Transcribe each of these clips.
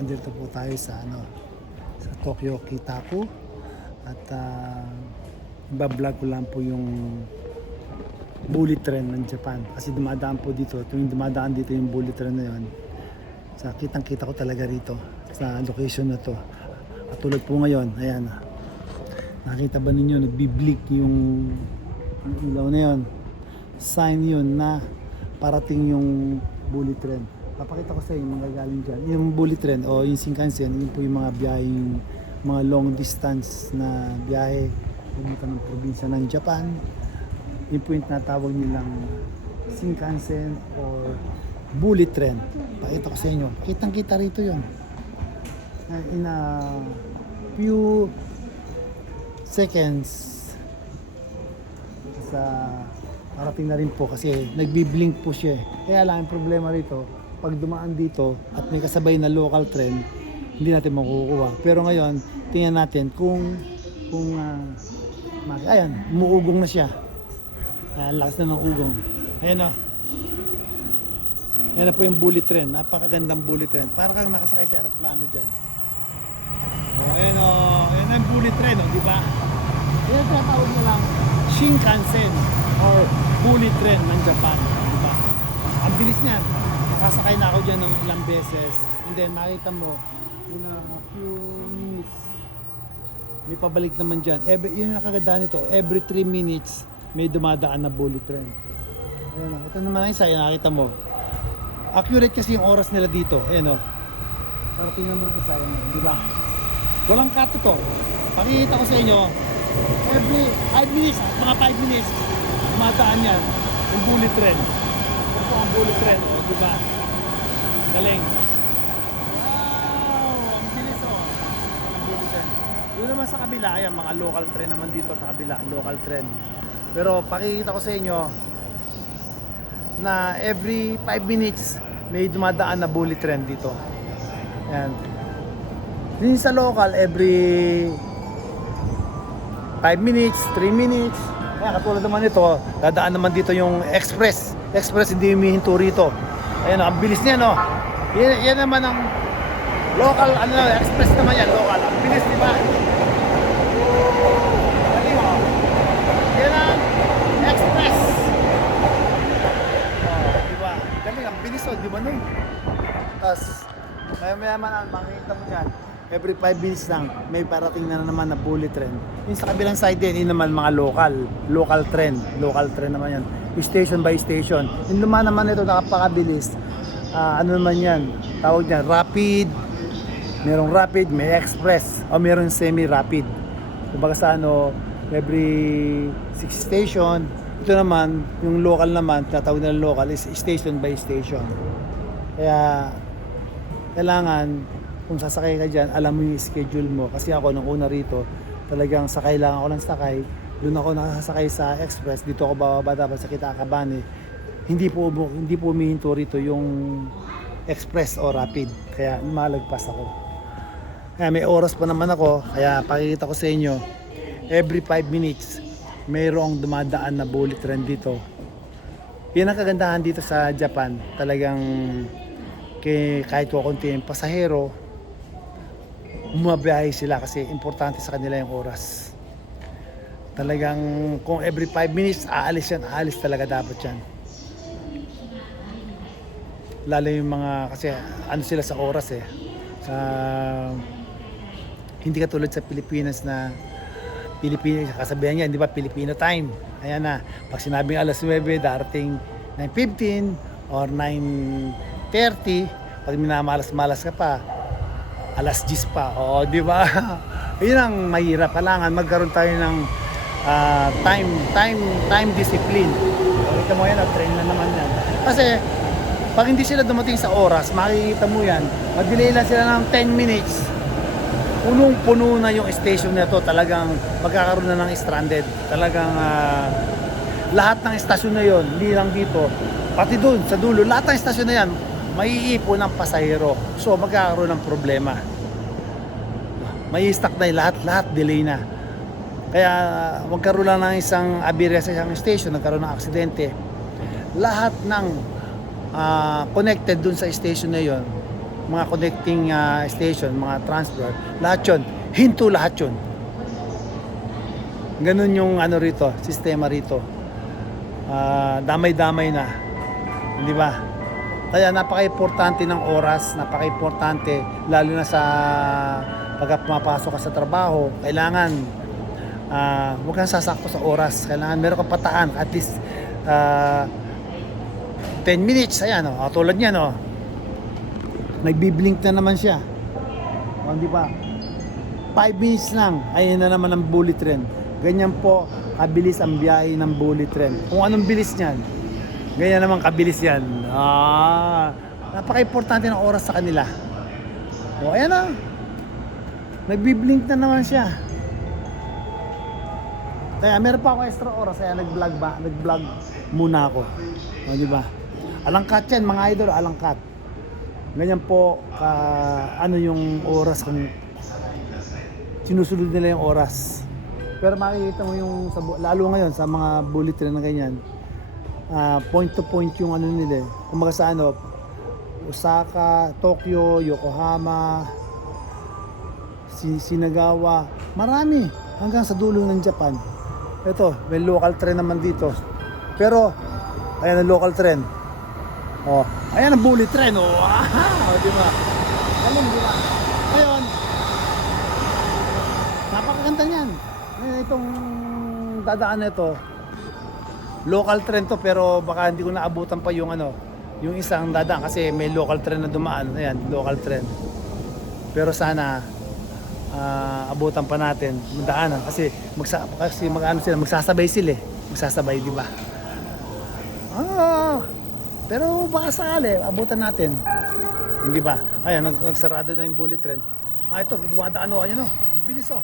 Andito po tayo sa sa Tokyo Kitaku at iba-vlog ko lang po yung bullet train ng Japan kasi dumadaan po dito, tuwing dumadaan dito yung bullet train na yun, sa kitang-kita ko talaga rito sa location na to. At tulad po ngayon, ayan, nakita ba ninyo nagbi-blink yung ilaw na yun, sign yun na parating yung bullet train. Papakita ko sa inyo mga galing dyan. Yung bullet train o yung Shinkansen, yun po yung mga biyaheng, mga long distance na biyahe pumunta ng probinsya ng Japan. Yun po yung tinatawag nilang Shinkansen or bullet train. Pakita ko sa inyo. Kitang kita rito yun. In a few seconds sa parating na rin po kasi nagbi-blink po siya. Kaya lang ang problema rito, pag dumaan dito at may kasabay na local train, hindi natin makukuha. Pero ngayon, tingnan natin kung ayan, umuugong na siya. Lakas na ng ugong. Ayan o. Ayan na po yung bullet train. Napakagandang bullet train. Para kang nakasakay sa aeroplano dyan. Ayan o. Ayan na yung bullet train o, di ba? Ayan tinatawag na lang Shinkansen or bullet train ng Japan. Diba? Ang bilis niyan. Nakasakay na ako dyan ng ilang beses. And then makita mo, in a few minutes, may pabalik naman dyan. Yun yung nakagandaan nito, every 3 minutes, may dumadaan na bullet train. Ayan, ito naman ang isa, nakita mo. Accurate kasi yung oras nila dito. Ayan o. Para tingnan mo yung isa, di ba? Walang kato to. Pakikita ko sa inyo, every 5 minutes, mga 5 minutes, dumadaan yan, yung bullet train. Ito po ang bullet train, o, di ba? Galing. Wow! Ang bilis o. Ang bullet train. Doon naman sa kabila, ayan, mga local train naman dito sa kabila, local train. Pero pakikita ko sa inyo na every 5 minutes may dumadaan na bullet train dito. Ayan. Din sa local, every 5 minutes, 3 minutes. Ayan, katulad naman ito, dadaan naman dito yung express. Express hindi humihinto rito. Ayan, ang bilis niya, no? Yan naman ang local, express naman yan, local. Ang bilis, di ba? Galing, oh. Yan ang express. Oh, di ba? Galing, ang bilis, oh, di ba nun? Tapos, maya man, makikita mo dyan, every 5 minutes lang, may parating na naman na bullet train. Yung sa kabilang side din, yun naman mga local train naman yan. Station by station. Yung luma naman ito, nakapakabilis. Ano naman yan? Tawag niyan, rapid. Merong rapid, may express, o merong semi-rapid. Kumbaga sa every 6 station. Ito naman, yung local naman, tinatawag nila local, is station by station. Kaya, kailangan, kung sasakay ka dyan, alam mo yung schedule mo. Kasi ako, nung una rito, talagang sakay lang ako ng sakay. Doon ako nakasakay sa express. Dito ako bababa dapat sa Kitakabane. Hindi po humihinto rito yung express o rapid. Kaya malagpas ako. Kaya may oras pa naman ako. Kaya pakikita ko sa inyo, every 5 minutes, mayroong dumadaan na bullet train dito. Yan ang kagandahan dito sa Japan. Talagang kahit kukunti yung pasahero, bumabiyahe sila kasi importante sa kanila yung oras. Talagang kung every 5 minutes aalis talaga dapat yan. Lalo yung mga, kasi sila sa oras hindi katulad sa Pilipinas na kasabihan niya, di ba, Filipino time. Ayan na, pag sinabing alas 9, darating 9:15 or 9:30, pag minamalas-malas ka pa, alas 10 pa. Oo, di ba? Yun ang mahirap. Kailangan magkaroon tayo ng time discipline. Kita mo yan, train na naman yan. Kasi pag hindi sila dumating sa oras, makikita mo yan, mag-delay lang sila ng 10 minutes. Punong-puno na yung station na to. Talagang magkakaroon na ng stranded. Talagang lahat ng stasyon na yon, hindi lang dito, pati doon sa dulo, lahat ng stasyon na yan, maiipon ng pasahero. So magkakaroon ng problema. May stock na lahat delay na. Kaya magkaroon lang ng isang aberya sa isang station, nagkaroon ng aksidente. Lahat ng connected dun sa station na yon, mga connecting station, mga transfer, lahat yun, hinto lahat yun. Ganun yung ano rito, sistema rito. Damay-damay na. Di ba? Kaya napaka-importante ng oras, napaka-importante lalo na sa pagka pumapasok ka sa trabaho, kailangan huwag kang sasakto sa oras. Kailangan meron kang pataan at least 10 minutes. Ayan, tulad niyan, nagbiblink na naman siya. Di ba? 5 minutes lang, ayun na naman ang bullet train. Ganyan po kabilis ang biyahe ng bullet train. Kung anong bilis niyan, ganyan naman kabilis yan. Napaka-importante ng oras sa kanila. Ayan na. Nagbiblink na naman siya. Kaya meron pa ako extra oras, kaya nag-vlog muna ako. Di ba? Alangkat yan mga idol, alangkat. Ganyan po ano yung oras, kung sinusunod nila yung oras. Pero makikita mo yung lalo ngayon sa mga bullet train na ganyan, point to point yung ano nila. Kumaga sa Osaka, Tokyo, Yokohama, Shinagawa, marami hanggang sa dulo ng Japan. Ito, may local train naman dito. Pero ayan ang local train. Ayan ang bullet train. Di ba? Galing, di ba? Ngayon, napakaganda niyan. Itong dadaan na ito, local train to, pero baka hindi ko naabutan pa yung yung isang dadaan kasi may local train na dumaan. Ayan, local train. Pero sana abutan pa natin yung daanan kasi magsasabay sila magsasabay, di ba? Pero baka sakali abutan natin, di ba? Ayan, nagsarado na yung bullet train. Ito, dumadaan ayan ang bilis wow,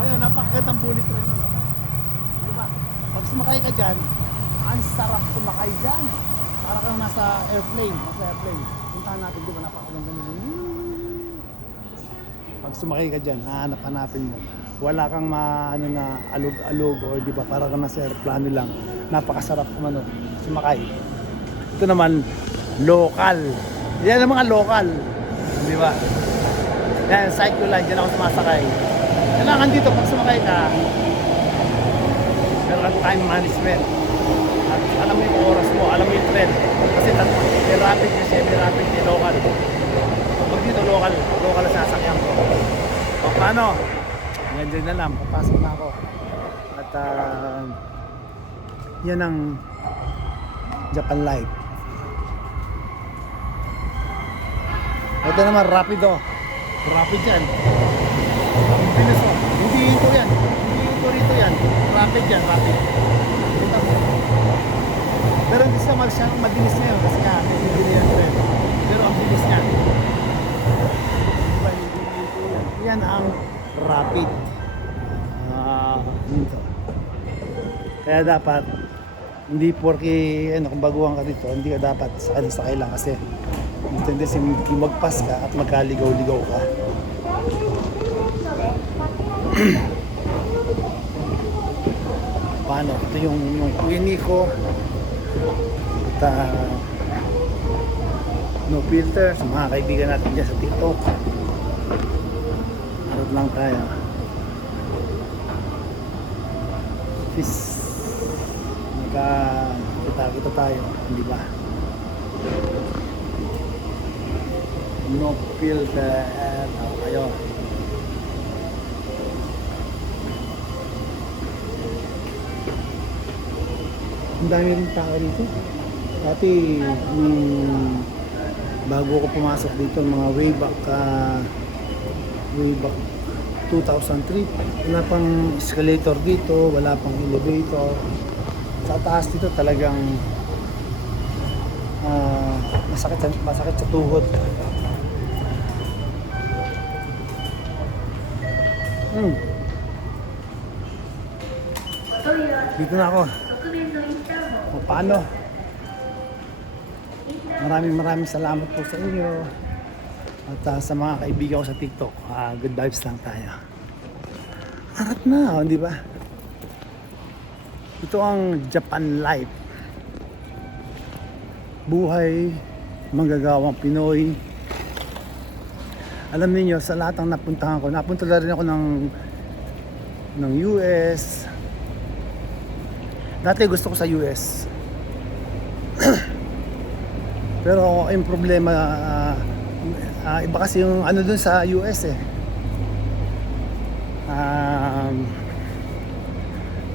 ayan, napakagandang bullet train di ba? Pag sumakay ka dyan, ang sarap sumakay dyan, para kang nasa airplane. Puntahan natin, di ba? Napakaganda nila. Pag sumakay ka dyan, hanapin mo. Wala kang na alog-alog o di ba, para kang nasa airplane lang. Napakasarap sumakay. Ito naman, local. Yan ang mga local. Di ba? Yan, cycle line, dyan ako sumasakay. Kailangan dito, pag sumakay ka, meron kang time management. At alam mo yung oras mo, alam mo yung trend. Kasi may rapid, may semi-rapid, may local. Pag dito local na sasakyan ko. Paano? Ganyan na lang, papasok na ako. At yan ang Japan Life. Ito naman, rapido. Rapid yan. Hindi ito yan. Hindi ito rito yan. Rapid yan, rapid. Pero hindi siya mabilis niya yun kasi nga, hindi yan trend. Pero ang bilis niya. Yan ang rapid. Dito. Kaya dapat hindi porke kung baguhan ka dito, hindi ka dapat sakay lang kasi tendency magpas ka at magkaligaw-ligaw ka. Paano? Ito yung Queenie ko at no filter sa mga kaibigan natin dyan sa TikTok. Harap lang tayo. Kita tayo, hindi ba? No filter. Kayo. Ang dami rin tao dito. Dati, bago ko pumasok dito, mga way back 2003, wala pang escalator dito, wala pang elevator. Sa taas dito talagang masakit sa tuhod. Dito na ako. Paano? Maraming salamat po sa inyo at sa mga kaibigan ko sa TikTok. Good vibes lang tayo. Harap na, di ba? Ito ang Japan Life. Buhay manggagawang Pinoy. Alam niyo sa lahat ng napuntahan ko, napunta na rin ako ng US. Dati gusto ko sa US. Pero yung problema, iba kasi yung ano dun sa US eh.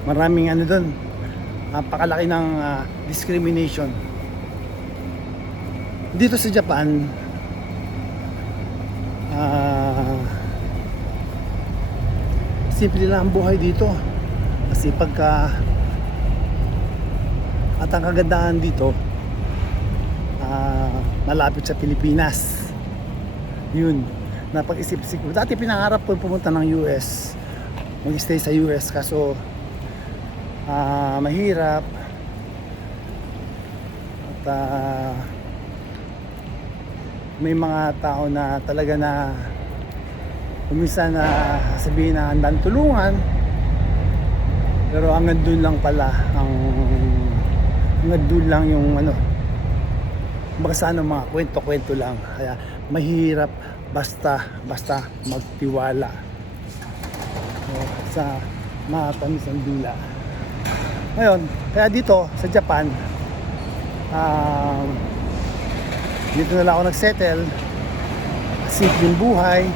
Maraming ano dun, napakalaki ng discrimination. Dito sa Japan, simple lang ang buhay dito. Kasi at ang kagandahan dito, malapit sa Pilipinas. Yun, napag-isip-isip ko. Dati pinangarap ko pumunta ng US, mag-stay sa US, kaso mahirap. At may mga tao na talaga na kuminsan na sabihin na handang tulungan, pero hanggang doon lang pala hanggang doon lang yung ano, baka sana mga kwento-kwento lang. Kaya mahirap basta magtiwala sa matamis ang dula. Ngayon, kaya dito sa Japan, dito na lang ako nagsettle. Simpleng buhay,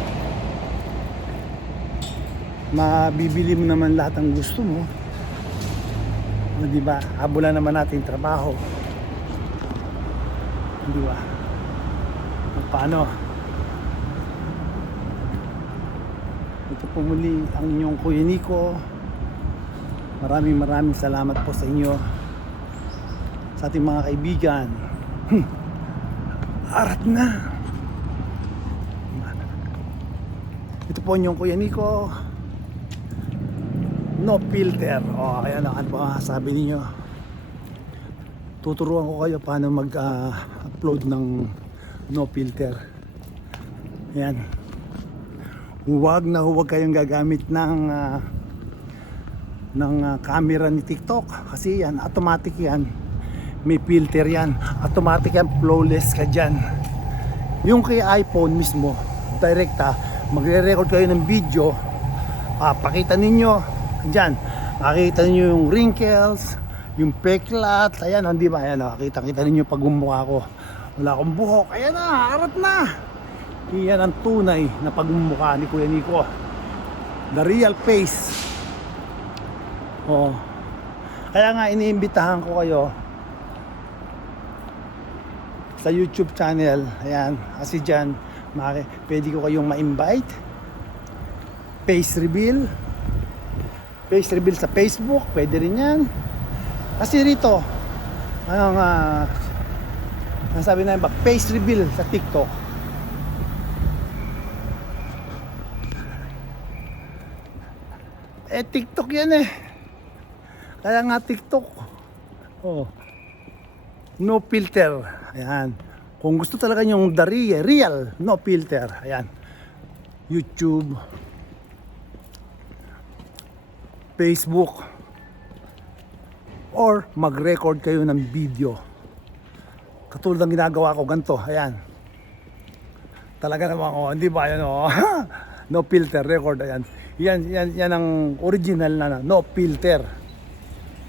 mabibili mo naman lahat ng gusto mo, di ba? Habulan naman natin trabaho, di ba? Paano? Ito po muli ang inyong Kuya Nico. Maraming salamat po sa inyo, sa ating mga kaibigan. Arat na. Ito po yung Kuya Nico, no filter. Kaya na ano pa sabi niyo. Tuturuan ko kayo paano mag-upload ng no filter. Ayan. Huwag kayong gagamit ng camera ni TikTok, kasi yan automatic yan. May filter yan, automatic yan, flawless ka dyan. Yung kay iPhone mismo, direkta, magre-record kayo ng video, pakita ninyo dyan, makikita ninyo yung wrinkles, yung peklat, ayan, hindi ba, ayan, kita ninyo pag gumukha ko, wala akong buhok, ayan na, harap na. Iyan ang tunay na pagmumukha ni Kuya Nico, the real face. Kaya nga iniimbitahan ko kayo sa YouTube channel. Ayan, kasi dyan pwede ko kayong ma-invite. Face reveal sa Facebook, pwede rin yan. Kasi rito ang sabi na ba, face reveal sa TikTok. TikTok yan eh. Kaya nga TikTok, no filter. Ayan. Kung gusto talaga yung the real no filter, ayan, YouTube, Facebook, or mag-record kayo ng video katulad ng ginagawa ko ganito. Ayan, talaga naman, hindi ba yan no filter record. Ayan, yan ang original na no filter,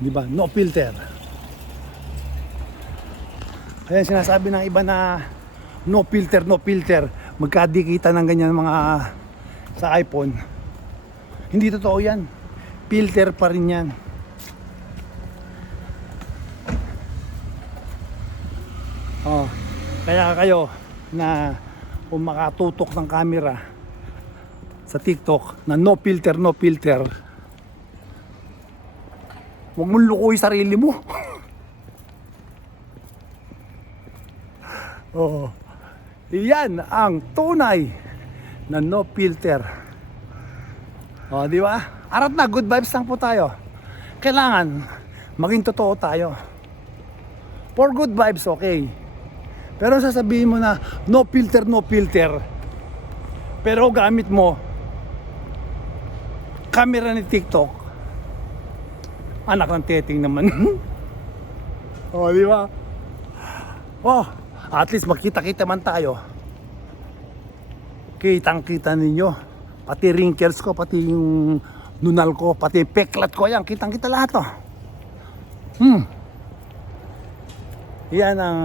di ba? No filter. Kaya sinasabi ng iba na no filter, magkadikita ng ganyan mga sa iPhone. Hindi totoo yan. Filter pa rin yan. Kaya kayo na kung makatutok ng camera sa TikTok na no filter, huwag mong lukoy sarili mo. Yan ang tunay na no filter. Di ba? Arat na, good vibes lang po tayo. Kailangan maging totoo tayo. For good vibes, okay. Pero sasabihin mo na no filter, pero gamit mo camera ni TikTok, anak ng teting naman. Di ba? At least makita-kita man tayo. Kitang-kita ninyo. Pati wrinkles ko, pati yung nunal ko, pati peklat ko. Yan, kitang-kita lahat to. Yan ang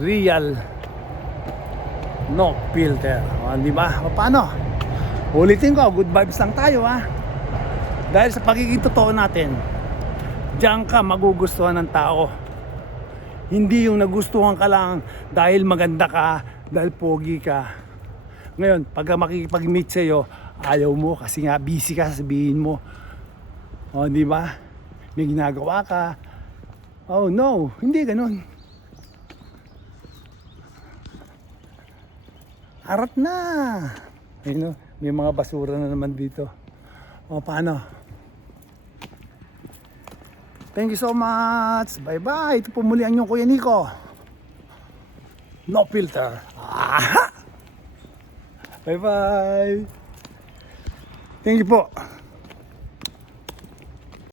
real no filter. O, di ba? O, paano? Ulitin ko, good vibes lang tayo ha. Dahil sa pagiging totoo natin, diyan ka magugustuhan ng tao. Hindi yung nagustuhan ka lang dahil maganda ka, dahil pogi ka. Ngayon, pag makikipag-meet sa'yo, ayaw mo kasi nga busy ka, sabihin mo. O, di ba? May ginagawa ka. Oh no, hindi ganun. Harap na. Ayun, may mga basura na naman dito. O, paano? Thank you so much. Bye-bye. Ito po muli ang inyong Kuya Nico. No filter. Bye-bye. Thank you po.